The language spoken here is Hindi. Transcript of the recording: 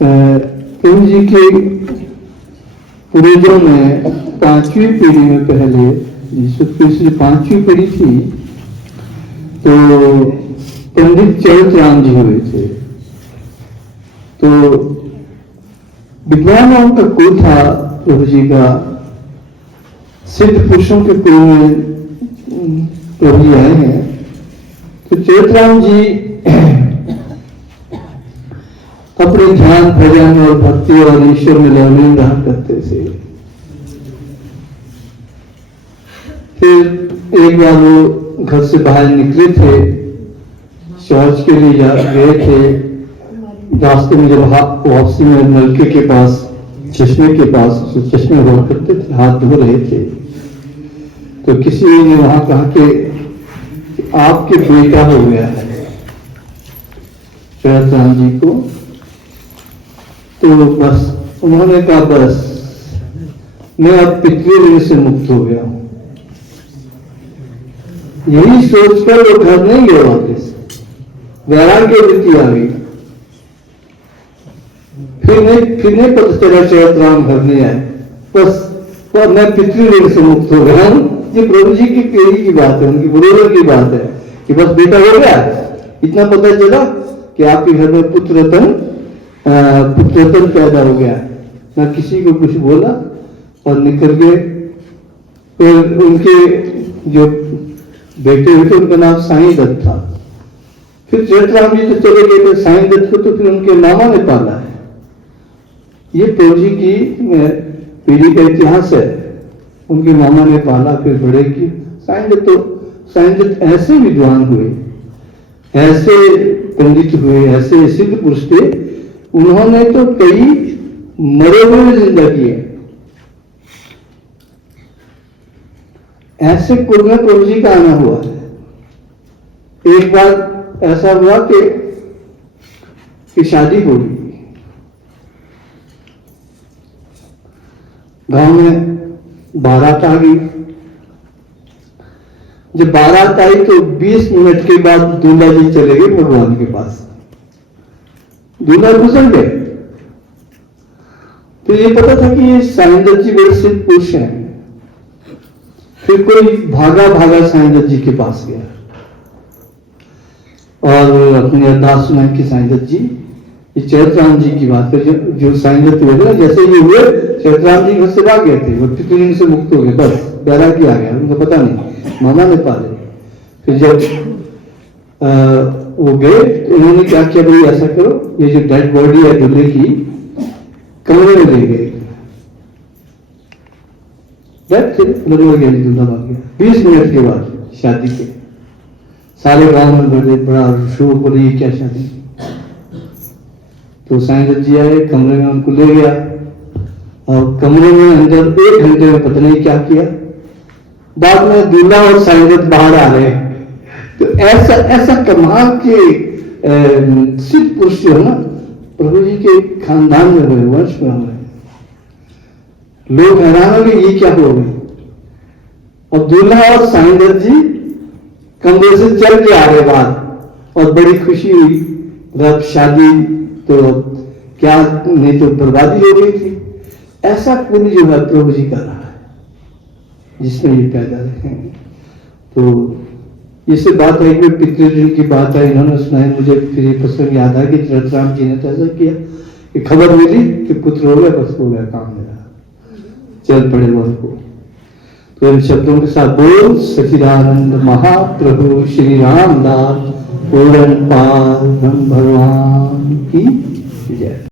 प्रभु जी के पूर्वजों में 5वीं पीढ़ी में पहले यीशु क्रिस्त की 5वीं पीढ़ी थी तो पंडित चरितराम जी हुए थे। तो विद्वानों का कुल था प्रभु जी का, सिद्ध पुरुषों के कुल में प्रभु जी आए हैं। तो चरितराम जी अपने ध्यान भजन और भक्ति और ईश्वर में लवलीन रहा करते थे। फिर एक बार वो घर से बाहर निकले थे, शौच के लिए गए थे। रास्ते में जब वापसी में नलके के पास, चश्मे के पास, चश्मे हुआ करते थे, हाथ धो रहे थे, तो किसी ने वहां कहा कि आपके बेटा हो गया है चरितराम जी को। तो बस उन्होंने कहा बस मैं अब पितृ ऋण से मुक्त हो गया हूं। यही सोचकर वो घर नहीं गया वापस, वैराग्य वृत्ति आ गई। फिर नहीं पता चला चरितराम घर नहीं आए, बस मैं पितृ ऋण से मुक्त हो गया हूं। ये प्रभु जी की पीढ़ी की बात है, उनकी बुजुर्ग की बात है कि बस बेटा हो गया। इतना पता चला कि आपके घर में पुत्र रतन पैदा हो गया। ना किसी को कुछ बोला और निकल गए। फिर उनके जो बेटे हुए थे उनका नाम साईं दत्त था। फिर चरितराम जी तो चले गए थे, साईं दत्त को तो फिर उनके मामा ने पाला है। ये प्रभु जी की पीढ़ी का इतिहास है। उनके मामा ने पाला, फिर बड़े की साईं दत्त ऐसे विद्वान हुए, ऐसे पंडित हुए, ऐसे सिद्ध पुरुष थे, उन्होंने तो कई मरे हुए जिंदा किए। ऐसे कुल में प्रभु जी का आना हुआ है। एक बार ऐसा हुआ कि शादी हो गई, गांव में बारात आ गई। जब बारात आई तो 20 मिनट के बाद दूल्हा जी चले गए भगवान के पास। दूल्हा गुजर गए। तो ये पता था कि ये साईं दत्त जी बड़े सिद्ध पुरुष हैं। फिर कोई भागा साईं दत्त जी के पास गया और अपनी अरदास सुनाई कि साईं दत्त जी, ये चरितराम जी की बात है, जो साईं दत्त हुए ना, जैसे ये हुए चरितराम जी घर से भाग गए थे, वो पितृ ऋण से मुक्त हो गए, बस वैराग्य आ गया, उनको पता नहीं, मामा ने पाले। फिर जब वो गए तो उन्होंने क्या किया, भाई ऐसा करो, ये जो डेड बॉडी है दूल्हे की, कमरे में ले गए। दूल्हा भाग गया 20 मिनट के बाद शादी के। सारे गांव में बड़ा शोर हो रही, क्या शादी। तो साईं दत्त जी आए, कमरे में उनको ले गया और कमरे में अंदर 1 घंटे में पता नहीं क्या किया। बाद में दूल्हा और साईं दत्त बाहर आ रहे हैं। तो ऐसा कमाल के सिद्ध पुरुष जो है ना, प्रभु जी के खानदान में हुए, वंश में हुए। लोग हैरान हो गए, ये क्या हो गए। अब दूल्हा और साईं दत्त जी कमरे से चल के आ रहे बाहर और बड़ी खुशी हुई। रब शादी तो क्या, नहीं तो बर्बादी हो गई थी। ऐसा कुल जो है प्रभु जी का रहा है, जिसमें ये पैदा रहे। तो इससे बात आई कि पितृ ऋण की बात आई, इन्होंने सुनाई मुझे। फिर ये प्रसंग याद आया कि चरितराम जी ने तो ऐसा किया कि खबर मिली कि पुत्र हो गया, बस हो गया काम मेरा, चल पड़े वन को। तो इन शब्दों के साथ बोल सचिदानंद महाप्रभु श्री रामदास पूर्ण पाल भगवान की जय।